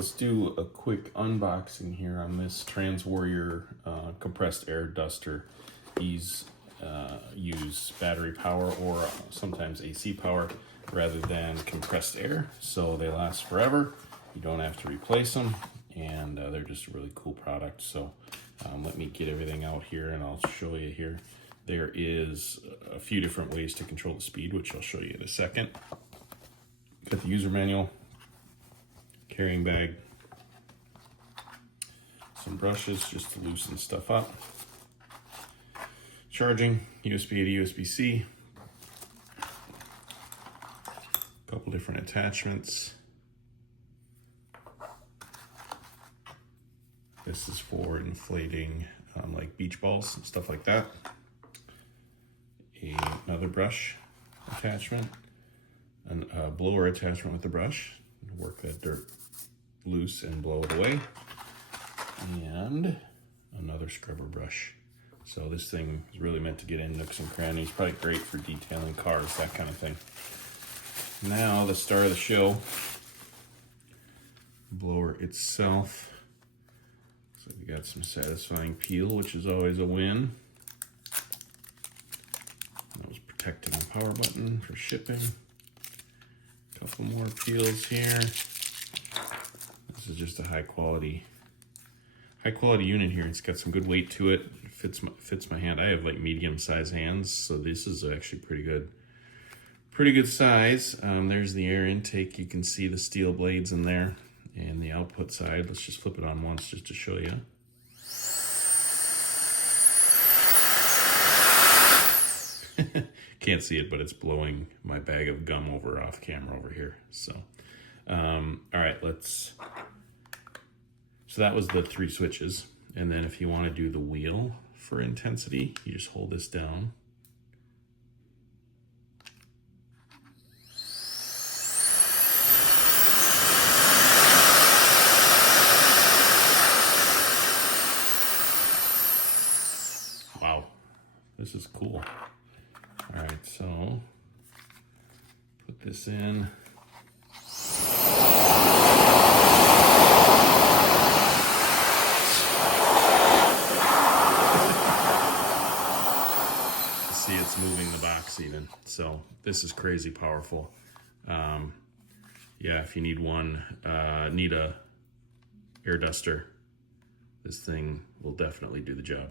let's do a quick unboxing here on this TRANSWARRIOR compressed air duster. These use battery power or sometimes AC power rather than compressed air, so they last forever. You don't have to replace them, and they're just a really cool product. So let me get everything out here and I'll show you here. There is a few different ways to control the speed, which I'll show you in a second. Got the user manual, carrying bag, some brushes just to loosen stuff up, charging, USB to USB-C, a couple different attachments. This is for inflating like beach balls and stuff like that. Another brush attachment, and a blower attachment with the brush. Work that dirt loose and blow it away. And another scrubber brush. So this thing is really meant to get in nooks and crannies. Probably great for detailing cars, that kind of thing. Now the star of the show, blower itself. So we got some satisfying peel, which is always a win. That was protecting the power button for shipping. A couple more peels here. This is just a high quality unit here. It's got some good weight to it. It fits my hand. I have like medium size hands, so this is actually pretty good size. There's the air intake. You can see the steel blades in there. And the output side, let's just flip it on once just to show you. Can't see it, but it's blowing my bag of gum over off camera over here. So, all right, so that was the 3 switches. And then if you want to do the wheel for intensity, you just hold this down. Wow, this is cool. All right, so put this in. See, it's moving the box even. So this is crazy powerful. Yeah, if you need a air duster, this thing will definitely do the job.